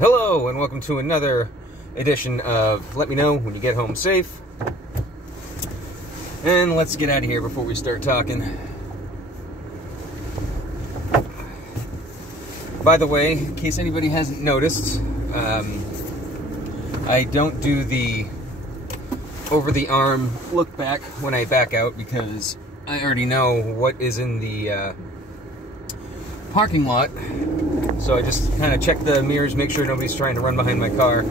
Hello, and welcome to another edition of Let Me Know When You Get Home Safe. And let's get out of here before we start talking. By the way, in case anybody hasn't noticed, I don't do the over-the-arm look back when I back out because I already know what is in the parking lot. So I just kind of check the mirrors, make sure nobody's trying to run behind my car.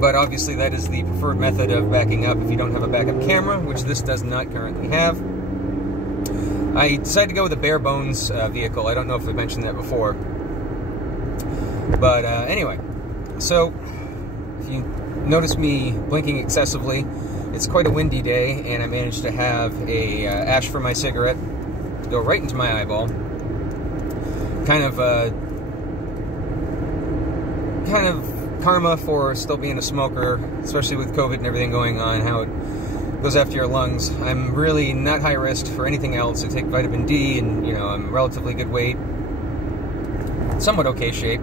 But obviously that is the preferred method of backing up if you don't have a backup camera, which this does not currently have. I decided to go with a bare bones vehicle. I don't know if I mentioned that before. But anyway, so if you notice me blinking excessively, it's quite a windy day, and I managed to have a ash from my cigarette go right into my eyeball. Kind of karma for still being a smoker, especially with COVID and everything going on, how it goes after your lungs. I'm really not high risk for anything else. I take vitamin D, and I'm relatively good weight, somewhat okay shape,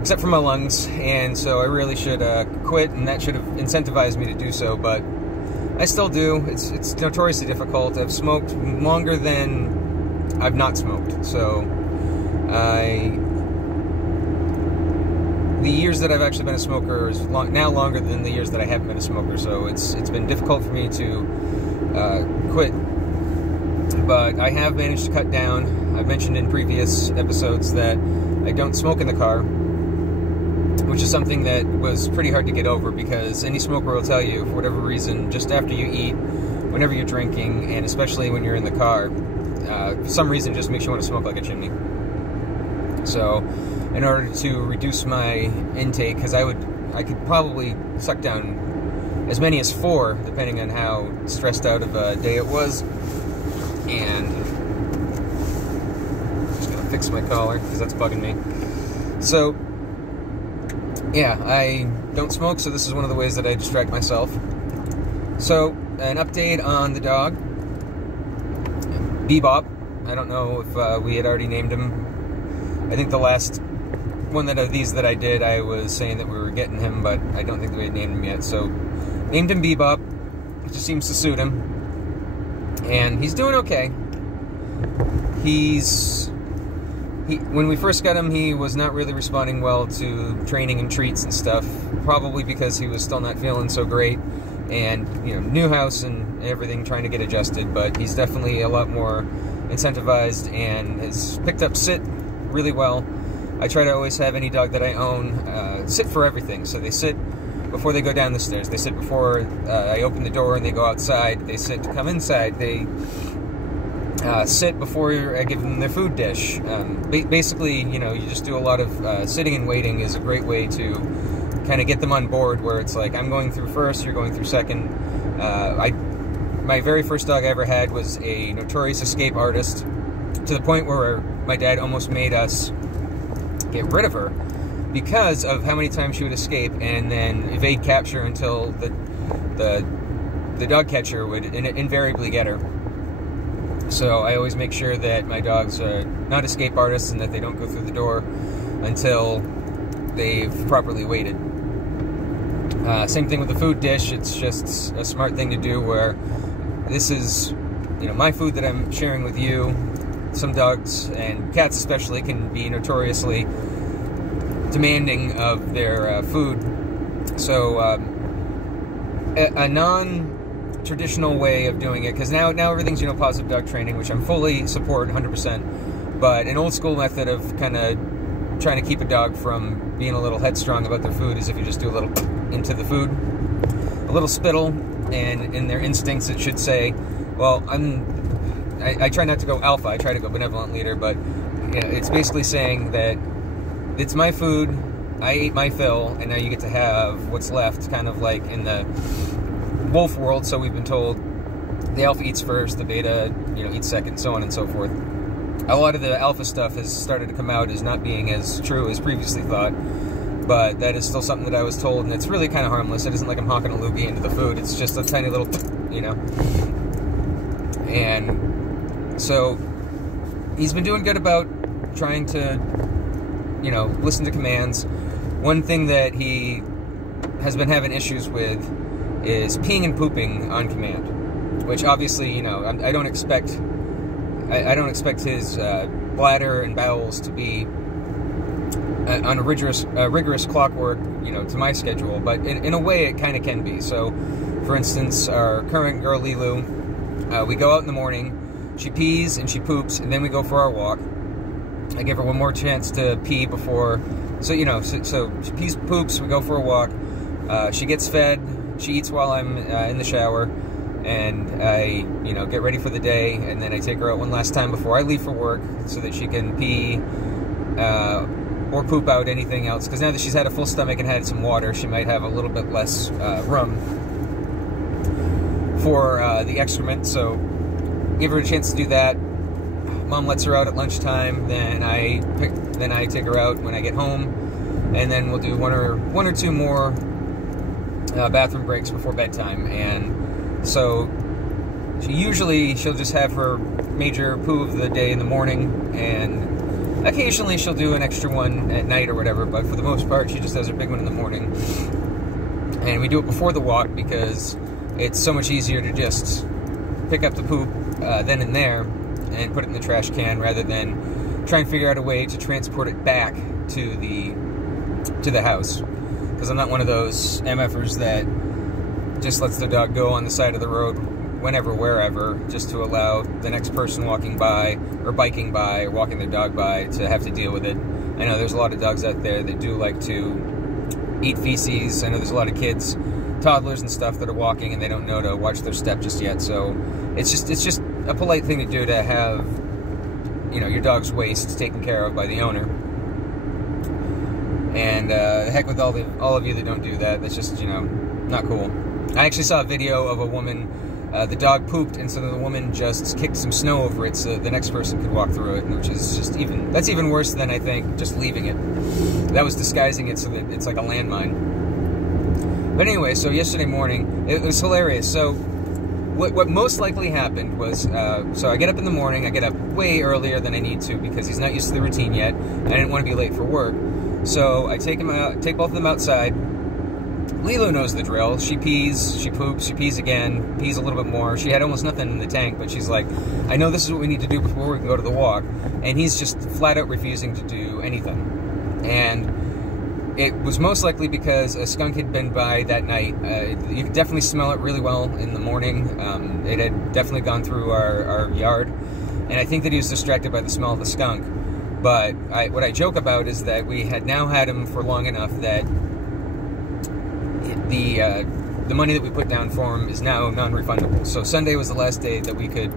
except for my lungs, and so I really should quit, and that should have incentivized me to do so, but I still do. It's notoriously difficult. I've smoked longer than I've not smoked, so the years that I've actually been a smoker is now longer than the years that I haven't been a smoker, so it's been difficult for me to quit, but I have managed to cut down. I've mentioned in previous episodes that I don't smoke in the car, which is something that was pretty hard to get over because any smoker will tell you, for whatever reason, just after you eat, whenever you're drinking, and especially when you're in the car, for some reason it just makes you want to smoke like a chimney. So in order to reduce my intake, because I could probably suck down as many as 4, depending on how stressed out of a day it was. And I'm just gonna fix my collar because that's bugging me. So yeah, I don't smoke, so this is one of the ways that I distract myself. So an update on the dog, Bebop. I don't know if we had already named him. I think the last one of these that I did, I was saying that we were getting him, but I don't think that we had named him yet. So, named him Bebop. It just seems to suit him. And he's doing okay. When we first got him, he was not really responding well to training and treats and stuff, probably because he was still not feeling so great. And, new house and everything, trying to get adjusted, but he's definitely a lot more incentivized and has picked up sit really well. I try to always have any dog that I own sit for everything. So they sit before they go down the stairs. They sit before I open the door and they go outside. They sit to come inside. They sit before I give them their food dish. Basically, you just do a lot of sitting and waiting is a great way to kind of get them on board, where it's like, I'm going through first, you're going through second. My very first dog I ever had was a notorious escape artist, to the point where my dad almost made us get rid of her because of how many times she would escape and then evade capture until the dog catcher would invariably get her. So I always make sure that my dogs are not escape artists and that they don't go through the door until they've properly waited. Same thing with the food dish. It's just a smart thing to do, where this is, my food that I'm sharing with you. Some dogs, and cats especially, can be notoriously demanding of their food. So a non-traditional way of doing it, because now everything's positive dog training, which I'm fully support 100%, but an old school method of kind of trying to keep a dog from being a little headstrong about their food is if you just do a little into the food, a little spittle, and in their instincts it should say, well, I try not to go alpha, I try to go benevolent leader, but it's basically saying that it's my food, I ate my fill, and now you get to have what's left, kind of like in the wolf world. So we've been told the alpha eats first, the beta, eats second, so on and so forth. A lot of the alpha stuff has started to come out as not being as true as previously thought, but that is still something that I was told, and it's really kind of harmless. It isn't like I'm hawking a loogie into the food, it's just a tiny little, And so he's been doing good about trying to you know, listen to commands. One thing that he has been having issues with is peeing and pooping on command, which obviously, you know, I don't expect his bladder and bowels to be on a rigorous clockwork, you know, to my schedule, but in a way it kind of can be. So, for instance, our current girl, Lilu, we go out in the morning, she pees and she poops, and then we go for our walk. I give her one more chance to pee before, so, you know, so she pees, poops, we go for a walk, she gets fed, she eats while I'm in the shower, and I, you know, get ready for the day, and then I take her out one last time before I leave for work so that she can pee, or poop out anything else, because now that she's had a full stomach and had some water, she might have a little bit less room for the excrement, so give her a chance to do that. Mom lets her out at lunchtime, then I take her out when I get home, and then we'll do one or two more bathroom breaks before bedtime. And so she'll just have her major poo of the day in the morning, and occasionally she'll do an extra one at night or whatever, but for the most part she just does her big one in the morning. And we do it before the walk because it's so much easier to just pick up the poop then and there and put it in the trash can, rather than try and figure out a way to transport it back to the house. Because I'm not one of those MFers that just lets their dog go on the side of the road whenever, wherever, just to allow the next person walking by, or biking by, or walking their dog by to have to deal with it. I know there's a lot of dogs out there that do like to eat feces. I know there's a lot of kids, toddlers and stuff, that are walking and they don't know to watch their step just yet. So it's just a polite thing to do to have, you know, your dog's waste taken care of by the owner. And heck with all of you that don't do that. That's just, you know, not cool. I actually saw a video of a woman, the dog pooped, and so the woman just kicked some snow over it so the next person could walk through it, which is just that's even worse than, I think, just leaving it. That was disguising it so that it's like a landmine. But anyway, so yesterday morning, it was hilarious. So what most likely happened was, so I get up in the morning, I get up way earlier than I need to because he's not used to the routine yet, and I didn't want to be late for work. So I take both of them outside. Lilu knows the drill. She pees, she poops, she pees again, pees a little bit more. She had almost nothing in the tank, but she's like, I know this is what we need to do before we can go to the walk. And he's just flat out refusing to do anything. And it was most likely because a skunk had been by that night. You could definitely smell it really well in the morning. It had definitely gone through our yard. And I think that he was distracted by the smell of the skunk. But what I joke about is that we had now had him for long enough that the money that we put down for him is now non-refundable. So Sunday was the last day that we could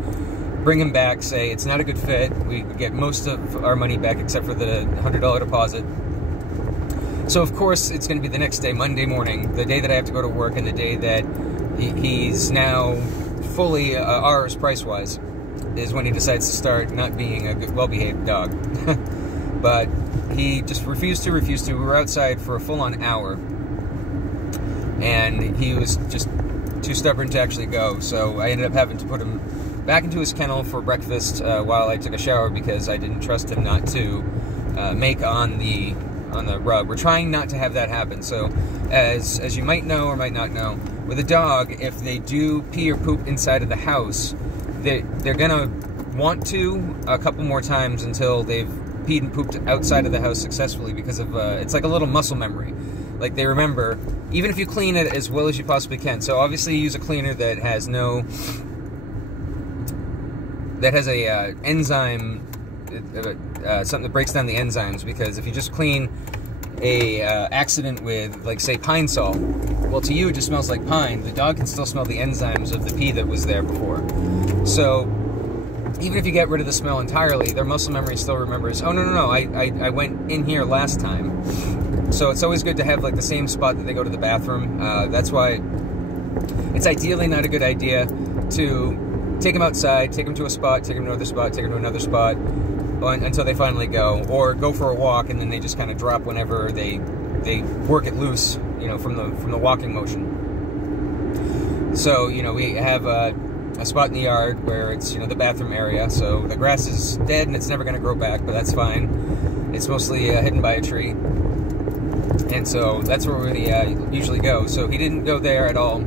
bring him back, say it's not a good fit. We could get most of our money back except for the $100 deposit. So of course it's going to be the next day, Monday morning, the day that I have to go to work, and the day that he's now fully ours price-wise, is when he decides to start not being a good, well-behaved dog. But he just refused to. We were outside for a full-on hour, and he was just too stubborn to actually go. So I ended up having to put him back into his kennel for breakfast while I took a shower, because I didn't trust him not to make on the rug. We're trying not to have that happen. So as you might know or might not know, with a dog, if they do pee or poop inside of the house, they're gonna want to a couple more times until they've peed and pooped outside of the house successfully, because of it's like a little muscle memory. Like, they remember, even if you clean it as well as you possibly can. So obviously you use a cleaner that has a enzyme, something that breaks down the enzymes, because if you just clean a accident with, like, say, pine salt, well, to you it just smells like pine. The dog can still smell the enzymes of the pee that was there before. So even if you get rid of the smell entirely, their muscle memory still remembers, oh, no, I went in here last time. So it's always good to have, like, the same spot that they go to the bathroom. That's why it's ideally not a good idea to take them outside, take them to a spot, take them to another spot, take them to another spot, until they finally go, or go for a walk and then they just kind of drop whenever they work it loose, you know, from the walking motion. So, you know, we have a spot in the yard where it's, you know, the bathroom area, so the grass is dead and it's never going to grow back, but that's fine. It's mostly hidden by a tree. And so that's where we usually go. So he didn't go there at all.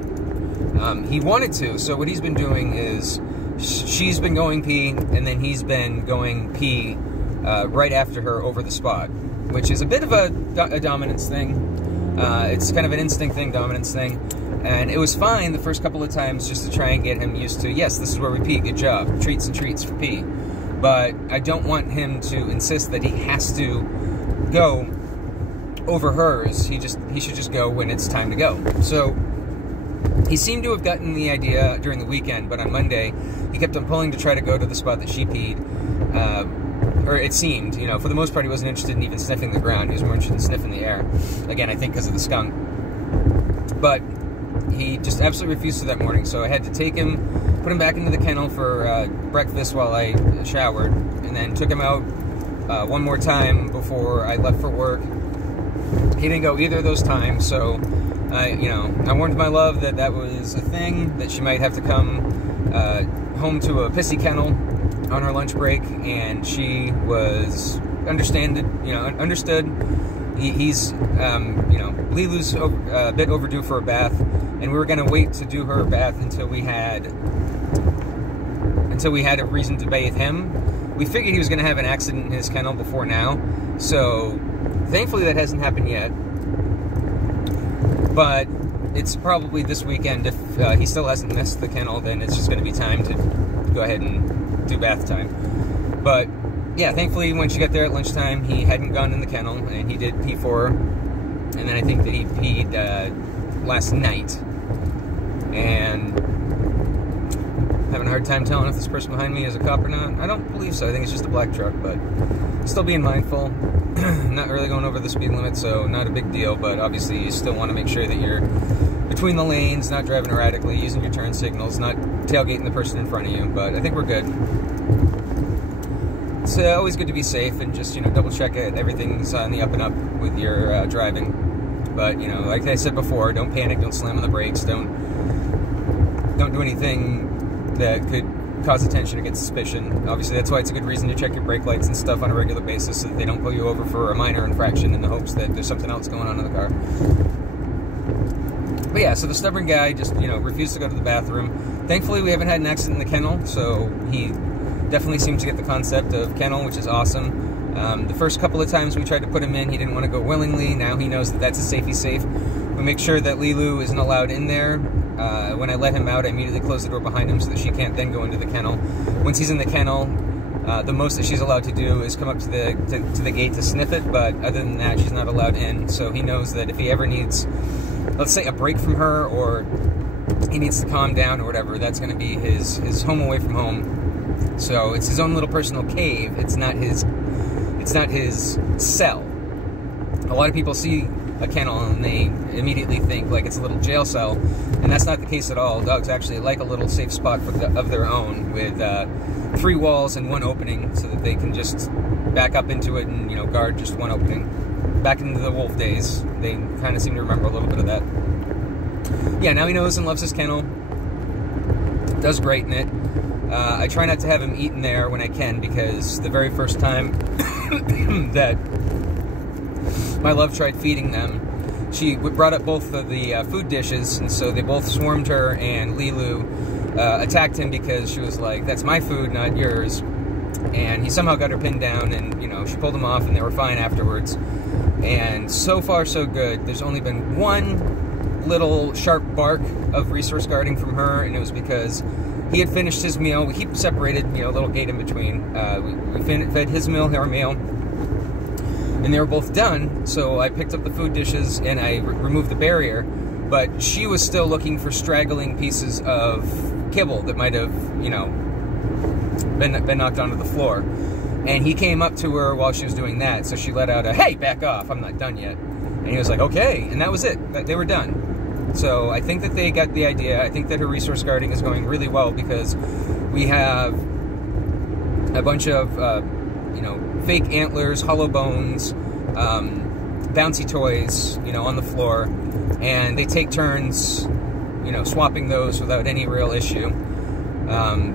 He wanted to, so what he's been doing is she's been going pee, and then he's been going pee right after her over the spot, which is a bit of a dominance thing. It's kind of an instinct thing, dominance thing. And it was fine the first couple of times just to try and get him used to, yes, this is where we pee, good job, treats and treats for pee. But I don't want him to insist that he has to go over hers. He should just go when it's time to go. So he seemed to have gotten the idea during the weekend, but on Monday he kept on pulling to try to go to the spot that she peed. Or it seemed, you know, for the most part he wasn't interested in even sniffing the ground. He was more interested in sniffing the air. Again, I think because of the skunk. But he just absolutely refused to that morning, so I had to take him, put him back into the kennel for breakfast while I showered, and then took him out one more time before I left for work. He didn't go either of those times, so I warned my love that that was a thing, that she might have to come home to a pissy kennel on her lunch break, and she was understood. He's Lilu's a bit overdue for a bath, and we were going to wait to do her bath until we had a reason to bathe him. We figured he was going to have an accident in his kennel before now, so thankfully that hasn't happened yet. But it's probably this weekend. If he still hasn't missed the kennel, then it's just going to be time to go ahead and do bath time. But yeah, thankfully when she got there at lunchtime, he hadn't gone in the kennel, and he did pee for her. And then I think that he peed last night. And having a hard time telling if this person behind me is a cop or not. I don't believe so. I think it's just a black truck, but still being mindful. Not really going over the speed limit, so not a big deal, but obviously you still want to make sure that you're between the lanes, not driving erratically, using your turn signals, not tailgating the person in front of you, but I think we're good. It's always good to be safe and just, double check it. Everything's on the up and up with your driving. But, like I said before, don't panic, don't slam on the brakes, don't do anything that could cause attention or get suspicion. Obviously, that's why it's a good reason to check your brake lights and stuff on a regular basis so that they don't pull you over for a minor infraction in the hopes that there's something else going on in the car. But yeah, so the stubborn guy just, refused to go to the bathroom. Thankfully, we haven't had an accident in the kennel, so he definitely seems to get the concept of kennel, which is awesome. The first couple of times we tried to put him in, he didn't want to go willingly. Now he knows that that's a safety safe. We make sure that Lilu isn't allowed in there. When I let him out, I immediately close the door behind him so that she can't then go into the kennel. Once he's in the kennel, the most that she's allowed to do is come up to the gate to sniff it, but other than that, she's not allowed in. So he knows that if he ever needs, let's say, a break from her, or he needs to calm down or whatever, that's going to be his home away from home. So it's his own little personal cave. It's not his cell. A lot of people see a kennel and they immediately think like it's a little jail cell, and that's not the case at all. Dogs actually like a little safe spot of their own, with 3 walls and 1 opening, so that they can just back up into it and guard just 1 opening. Back into the wolf days, they kind of seem to remember a little bit of that. Yeah, now he knows and loves his kennel. Does great in it. I try not to have him eat in there when I can, because the very first time that my love tried feeding them, she brought up both of the food dishes, and so they both swarmed her, and Lilu attacked him because she was like, that's my food, not yours. And he somehow got her pinned down, and she pulled him off, and they were fine afterwards. And so far so good. There's only been 1 little sharp bark of resource guarding from her, and it was because he had finished his meal. We keep separated, a little gate in between. We fed his meal, her meal, and they were both done. So I picked up the food dishes and I removed the barrier, but she was still looking for straggling pieces of kibble that might have, been knocked onto the floor. And he came up to her while she was doing that, so she let out a, "Hey, back off, I'm not done yet." And he was like, "Okay," and that was it. They were done. So I think that they got the idea. I think that her resource guarding is going really well, because we have a bunch of, fake antlers, hollow bones, bouncy toys, on the floor, and they take turns, swapping those without any real issue.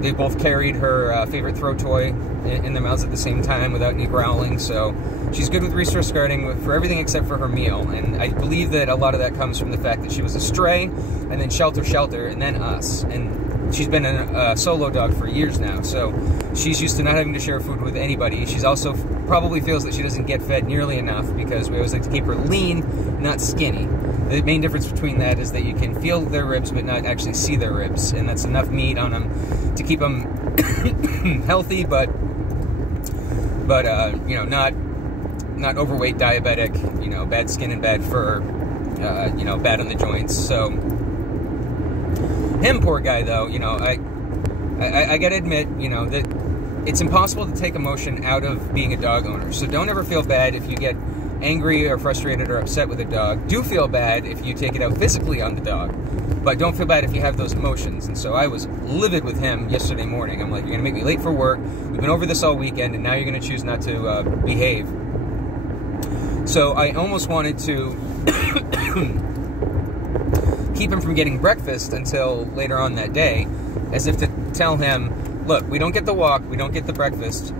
They both carried her favorite throw toy in their mouths at the same time without any growling, so she's good with resource guarding for everything except for her meal, and I believe that a lot of that comes from the fact that she was a stray, and then shelter, and then us, and she's been a solo dog for years now, so she's used to not having to share food with anybody. She's also probably feels that she doesn't get fed nearly enough because we always like to keep her lean, not skinny. The main difference between that is that you can feel their ribs but not actually see their ribs, and that's enough meat on them to keep them healthy, but you know, not overweight, diabetic, you know, bad skin and bad fur, you know, bad on the joints. So him, poor guy, though, you know, I gotta admit, you know, that it's impossible to take emotion out of being a dog owner. So don't ever feel bad if you get angry or frustrated or upset with a dog. Do feel bad if you take it out physically on the dog, but don't feel bad if you have those emotions. And so I was livid with him yesterday morning. I'm like, you're gonna make me late for work. We've been over this all weekend, and now you're gonna choose not to behave. So I almost wanted to keep him from getting breakfast until later on that day, as if to tell him, look, we don't get the walk, we don't get the breakfast,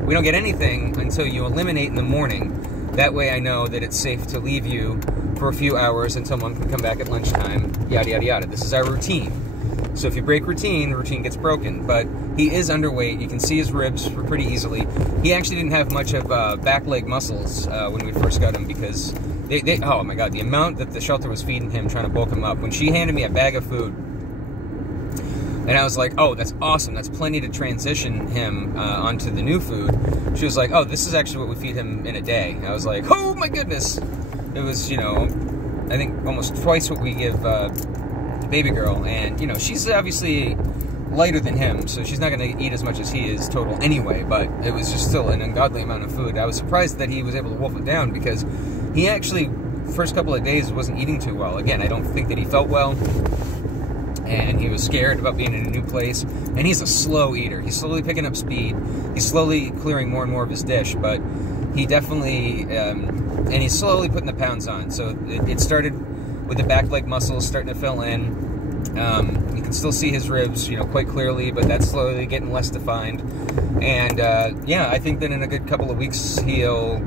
we don't get anything until you eliminate in the morning. That way I know that it's safe to leave you for a few hours until Mom can come back at lunchtime, yada, yada, yada. This is our routine. So if you break routine, the routine gets broken. But he is underweight. You can see his ribs pretty easily. He actually didn't have much of back leg muscles when we first got him because oh my God, the amount that the shelter was feeding him trying to bulk him up. When she handed me a bag of food, and I was like, oh, that's awesome. That's plenty to transition him onto the new food. She was like, oh, this is actually what we feed him in a day. I was like, oh my goodness. It was, you know, I think almost twice what we give baby girl. And, you know, she's obviously lighter than him, so she's not going to eat as much as he is total anyway. But it was just still an ungodly amount of food. I was surprised that he was able to wolf it down because he actually, first couple of days, wasn't eating too well. Again, I don't think that he felt well. And he was scared about being in a new place. And he's a slow eater. He's slowly picking up speed. He's slowly clearing more and more of his dish. But he definitely, and he's slowly putting the pounds on. So it started with the back leg muscles starting to fill in. You can still see his ribs, you know, quite clearly, but that's slowly getting less defined. And yeah, I think that in a good couple of weeks, he'll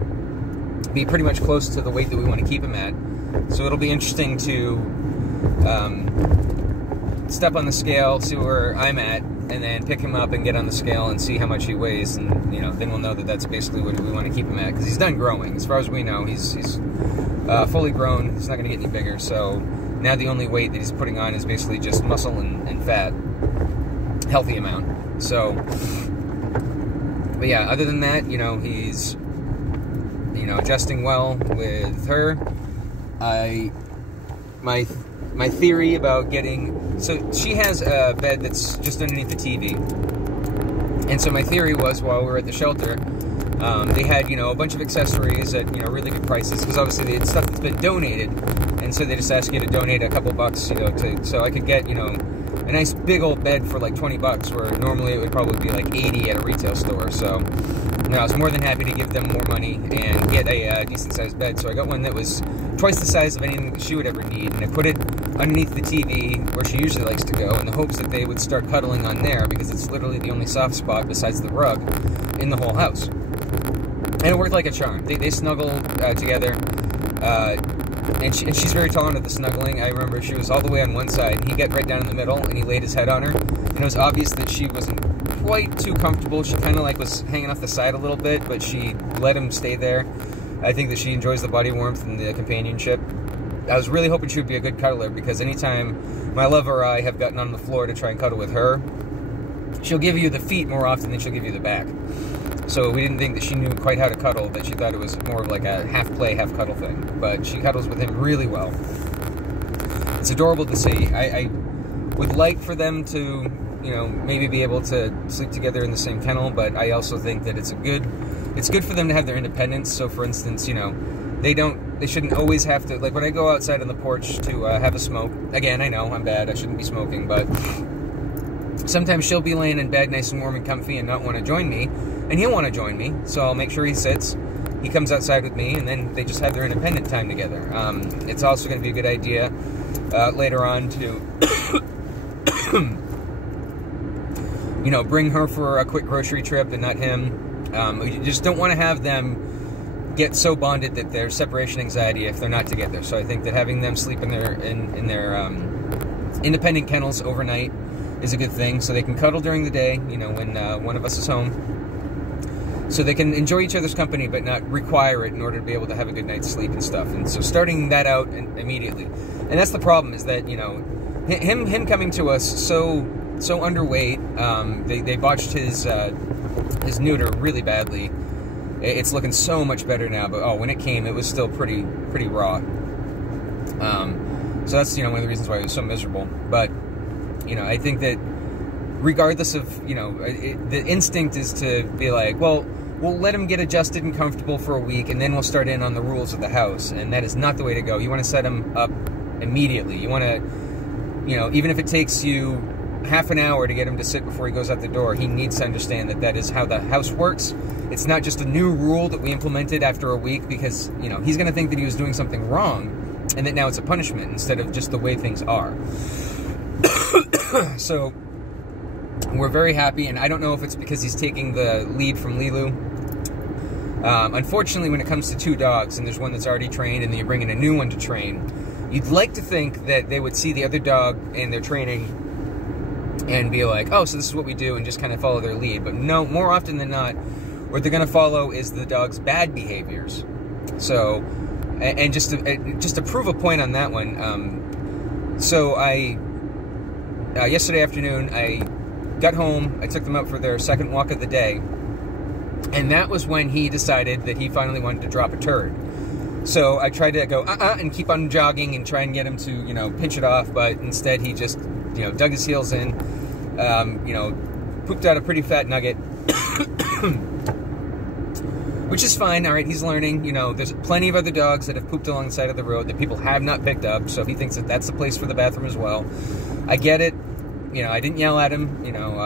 be pretty much close to the weight that we want to keep him at. So it'll be interesting to step on the scale, see where I'm at, and then pick him up and get on the scale and see how much he weighs, and you know, then we'll know that that's basically what we want to keep him at, because he's done growing. As far as we know, he's fully grown. He's not going to get any bigger, so now the only weight that he's putting on is basically just muscle and fat, healthy amount. So, but yeah, other than that, you know, he's, you know, adjusting well with her. My theory about getting, so she has a bed that's just underneath the TV, and so my theory was, while we were at the shelter, they had, you know, a bunch of accessories at, you know, really good prices, because obviously it's stuff that's been donated, and so they just ask you to donate a couple bucks, you know, so I could get, you know, a nice big old bed for like 20 bucks, where normally it would probably be like 80 at a retail store. So, you know, I was more than happy to give them more money and get a decent sized bed. So I got one that was twice the size of anything that she would ever need, and I put it underneath the TV where she usually likes to go, in the hopes that they would start cuddling on there, because it's literally the only soft spot besides the rug in the whole house. And it worked like a charm. They snuggle together, and she's very tolerant of the snuggling. I remember she was all the way on one side, and he got right down in the middle, and he laid his head on her, and it was obvious that she wasn't quite too comfortable. She kind of like was hanging off the side a little bit, but she let him stay there. I think that she enjoys the body warmth and the companionship. I was really hoping she would be a good cuddler, because anytime my lover or I have gotten on the floor to try and cuddle with her, she'll give you the feet more often than she'll give you the back. So we didn't think that she knew quite how to cuddle, that she thought it was more of like a half play, half cuddle thing. But she cuddles with him really well. It's adorable to see. I would like for them to, you know, maybe be able to sleep together in the same kennel, but I also think that it's good for them to have their independence. So for instance, you know, they shouldn't always have to, like when I go outside on the porch to have a smoke, again, I know I'm bad, I shouldn't be smoking, but sometimes she'll be laying in bed nice and warm and comfy and not want to join me, and he'll want to join me, so I'll make sure he sits, he comes outside with me, and then they just have their independent time together. It's also going to be a good idea later on to you know, bring her for a quick grocery trip and not him. You just don't want to have them get so bonded that there's separation anxiety if they're not together. So I think that having them sleep in their independent kennels overnight is a good thing, so they can cuddle during the day, you know, when one of us is home, so they can enjoy each other's company but not require it in order to be able to have a good night's sleep and stuff. And so starting that out immediately, and that's the problem, is that, you know, him coming to us so underweight. They botched his neuter really badly. It's looking so much better now, but when it came, it was still pretty raw. So that's, you know, one of the reasons why it was so miserable. But, you know, I think that regardless of, you know, the instinct is to be like, well, we'll let him get adjusted and comfortable for a week, and then we'll start in on the rules of the house. And that is not the way to go. You want to set him up immediately. You want to, you know, even if it takes you half an hour to get him to sit before he goes out the door, he needs to understand that that is how the house works. It's not just a new rule that we implemented after a week because, you know, he's going to think that he was doing something wrong and that now it's a punishment instead of just the way things are. So we're very happy, and I don't know if it's because he's taking the lead from Lilu. Unfortunately, when it comes to two dogs and there's one that's already trained and then you bring in a new one to train, you'd like to think that they would see the other dog in their training and be like, oh, so this is what we do, and just kind of follow their lead. But no, more often than not, what they're going to follow is the dog's bad behaviors. So, and just to prove a point on that one, so yesterday afternoon, I got home, I took them out for their second walk of the day, and that was when he decided that he finally wanted to drop a turd. So I tried to go, and keep on jogging and try and get him to, you know, pinch it off, but instead he just, you know, dug his heels in, you know, pooped out a pretty fat nugget, which is fine. All right, he's learning. You know, there's plenty of other dogs that have pooped along the side of the road that people have not picked up, so he thinks that that's the place for the bathroom as well. I get it. You know, I didn't yell at him. You know,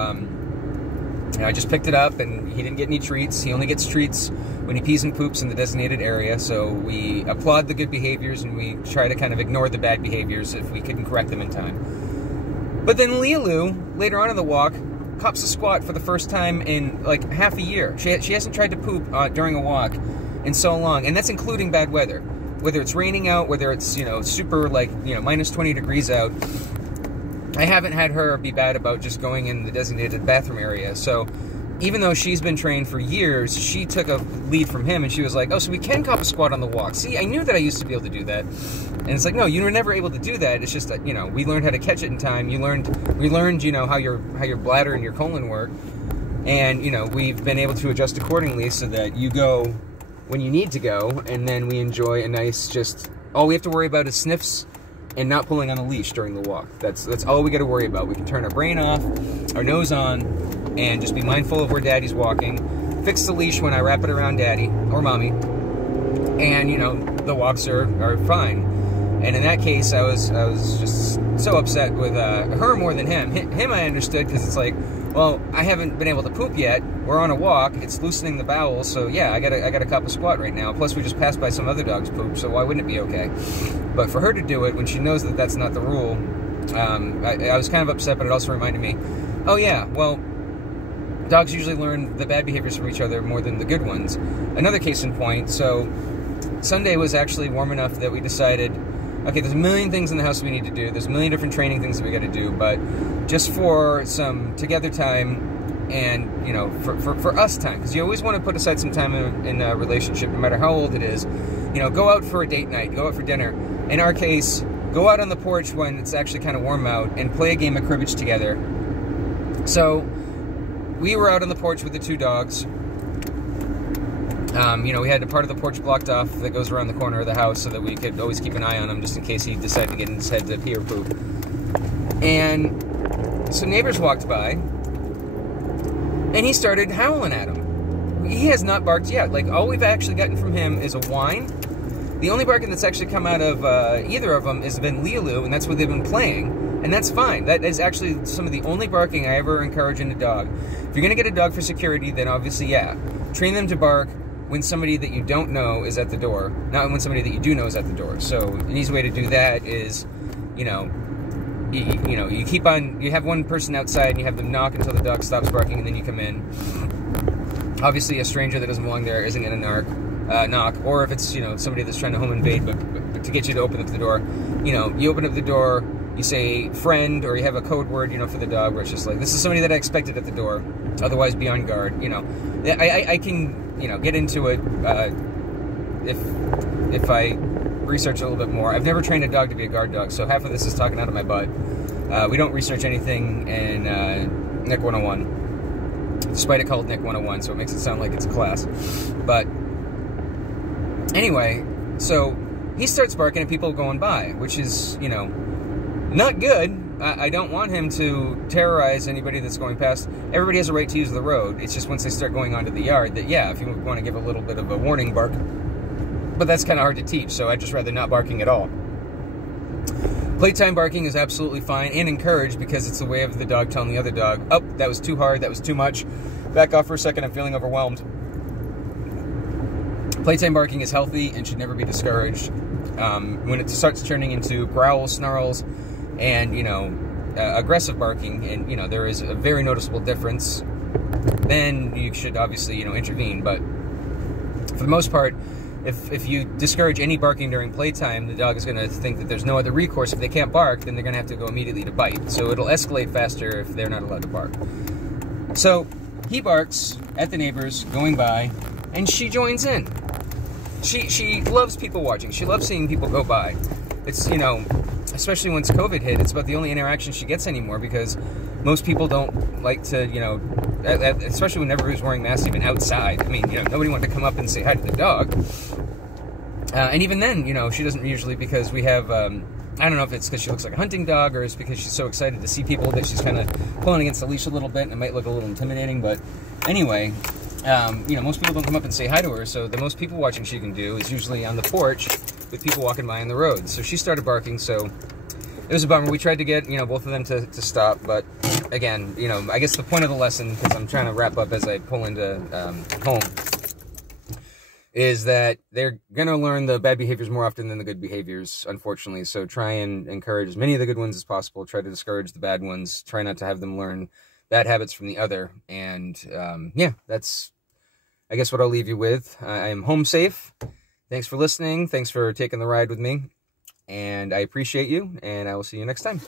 I just picked it up, and he didn't get any treats. He only gets treats when he pees and poops in the designated area, so we applaud the good behaviors, and we try to kind of ignore the bad behaviors if we couldn't correct them in time. But then Lilu, later on in the walk, cops a squat for the first time in like half a year. She hasn't tried to poop during a walk in so long, and that's including bad weather. Whether it's raining out, whether it's, you know, super, like, you know, minus 20 degrees out, I haven't had her be bad about just going in the designated bathroom area. So even though she's been trained for years, she took a lead from him, and she was like, oh, so we can cop a squat on the walk. See, I knew that I used to be able to do that. And it's like, no, you were never able to do that. It's just that, you know, we learned how to catch it in time. We learned, you know, how your bladder and your colon work. And, you know, we've been able to adjust accordingly so that you go when you need to go, and then we enjoy a nice, just, all we have to worry about is sniffs and not pulling on the leash during the walk. That's all we got to worry about. We can turn our brain off, our nose on, and just be mindful of where Daddy's walking. Fix the leash when I wrap it around Daddy or Mommy, and, you know, the walks are fine. And in that case, I was just so upset with her more than him. Him I understood, because it's like, well, I haven't been able to poop yet. We're on a walk. It's loosening the bowels, so yeah, I got a cop a squat right now. Plus, we just passed by some other dog's poop, so why wouldn't it be okay? But for her to do it when she knows that that's not the rule, I was kind of upset, but it also reminded me, oh yeah, well, dogs usually learn the bad behaviors from each other more than the good ones. Another case in point, so Sunday was actually warm enough that we decided, okay, there's a million things in the house we need to do. There's a million different training things that we got to do, but just for some together time and, you know, for us time, because you always want to put aside some time in a relationship, no matter how old it is. You know, go out for a date night, go out for dinner. In our case, go out on the porch when it's actually kind of warm out and play a game of cribbage together. So we were out on the porch with the two dogs. You know, we had a part of the porch blocked off that goes around the corner of the house so that we could always keep an eye on him just in case he decided to get in his head to pee or poop. And so neighbors walked by, and he started howling at him. He has not barked yet. Like, all we've actually gotten from him is a whine. The only barking that's actually come out of either of them has been Lilu, and that's what they've been playing, and that's fine. That is actually some of the only barking I ever encourage in a dog. If you're going to get a dog for security, then obviously, yeah, train them to bark when somebody that you don't know is at the door, not when somebody that you do know is at the door. So an easy way to do that is, you know, you keep on, you have one person outside and you have them knock until the dog stops barking, and then you come in. Obviously, a stranger that doesn't belong there isn't going to narc. knock, or if it's, you know, somebody that's trying to home invade, but to get you to open up the door, you know, you open up the door, you say friend, or you have a code word, you know, for the dog, where it's just like, this is somebody that I expected at the door, otherwise be on guard, you know. I can, you know, get into it if I research a little bit more. I've never trained a dog to be a guard dog, so half of this is talking out of my butt. We don't research anything in Nick 101, despite it called Nick 101, so it makes it sound like it's a class. But anyway, so he starts barking at people going by, which is, you know, not good. I don't want him to terrorize anybody that's going past. Everybody has a right to use the road. It's just once they start going onto the yard that, yeah, if you want to give a little bit of a warning bark. But that's kind of hard to teach, so I'd just rather not barking at all. Playtime barking is absolutely fine and encouraged because it's the way of the dog telling the other dog, oh, that was too hard, that was too much. Back off for a second, I'm feeling overwhelmed. Playtime barking is healthy and should never be discouraged. When it starts turning into growls, snarls, and, you know, aggressive barking, and, you know, there is a very noticeable difference, then you should obviously, you know, intervene. But for the most part, if you discourage any barking during playtime, the dog is going to think that there's no other recourse. If they can't bark, then they're going to have to go immediately to bite. So it'll escalate faster if they're not allowed to bark. So he barks at the neighbors going by, and she joins in. She loves people watching. She loves seeing people go by. It's, you know, especially once COVID hit, it's about the only interaction she gets anymore, because most people don't like to, you know, especially whenever he's wearing masks, even outside. I mean, you know, nobody wanted to come up and say hi to the dog. And even then, you know, she doesn't usually, because we have, I don't know if it's because she looks like a hunting dog, or it's because she's so excited to see people that she's kind of pulling against the leash a little bit, and it might look a little intimidating, but anyway, you know, most people don't come up and say hi to her, so the most people watching she can do is usually on the porch with people walking by on the road. So she started barking, so it was a bummer. We tried to get, you know, both of them to stop, but again, you know, I guess the point of the lesson, because I'm trying to wrap up as I pull into home, is that they're going to learn the bad behaviors more often than the good behaviors, unfortunately. So try and encourage as many of the good ones as possible. Try to discourage the bad ones. Try not to have them learn bad habits from the other. And yeah, that's, I guess, what I'll leave you with. I am home safe. Thanks for listening. Thanks for taking the ride with me. And I appreciate you, and I will see you next time.